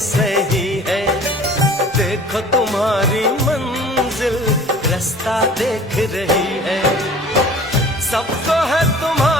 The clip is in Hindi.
सही है। देखो तुम्हारी मंजिल रास्ता देख रही है, सबको है तुम्हारा